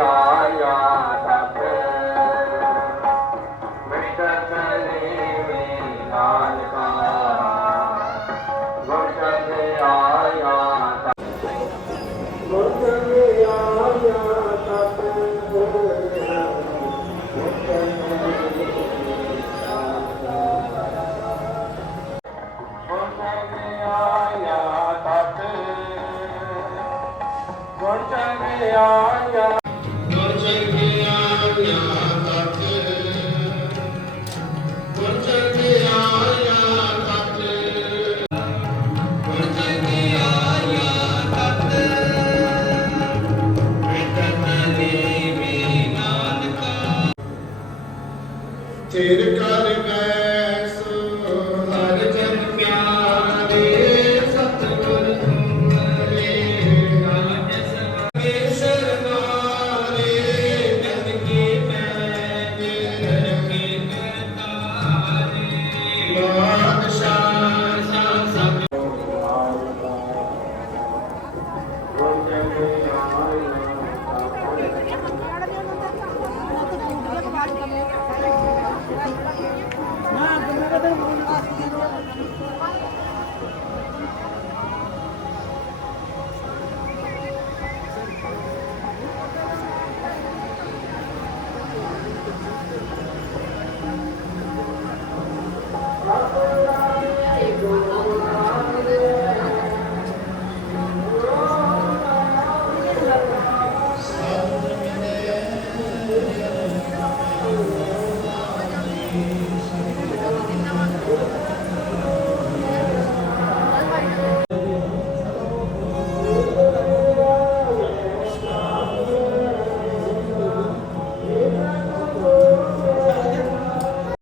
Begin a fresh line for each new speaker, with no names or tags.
आया तेरे कार में You.